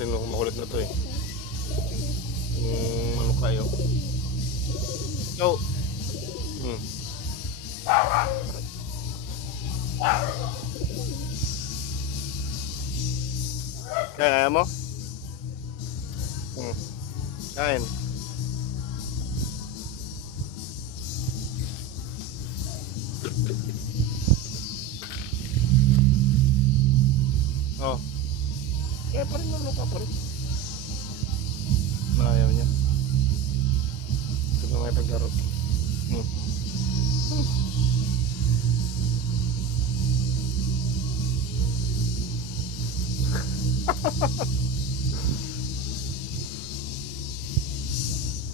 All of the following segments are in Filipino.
natin kung makulit na to eh. Ano kayo? Go! Kain, ayaw mo? Kain. Oh. Kaya pa rin naman pa rin. Ayaw niya. Ito na may paglaro.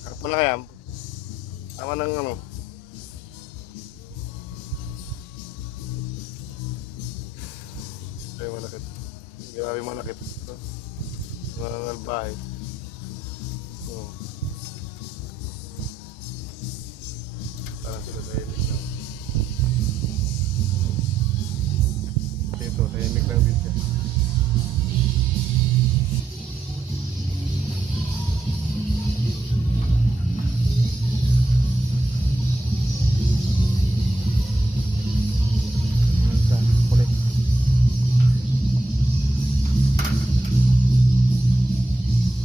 Kapon na kaya? Tama ng ano? Ay, malakit. Grabe malakit. Nangangalbahe. Parang sila tahimik lang. Dito, tahimik lang din siya.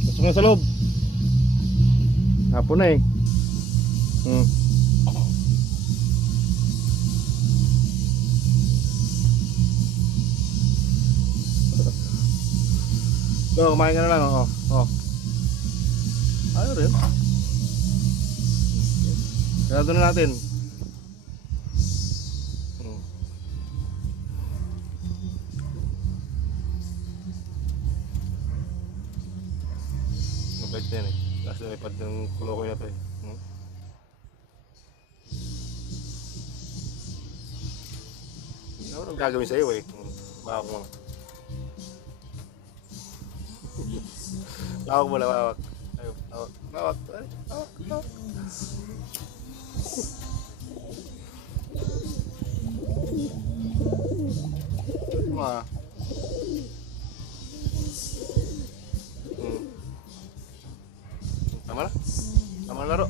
Pasok na sa loob. Hapon na eh. So, kumain ka na lang. Ayaw rin. Kaya doon na natin. Mabait na yan eh. Kasi ipad ng kulo ko na ito eh. Ano nang gagawin sa'yo eh. Bawak mo. Bawak mo na, bawak. Ayaw, bawak. Bawak. Bawak. Bawak. Tama na? Tama na laro?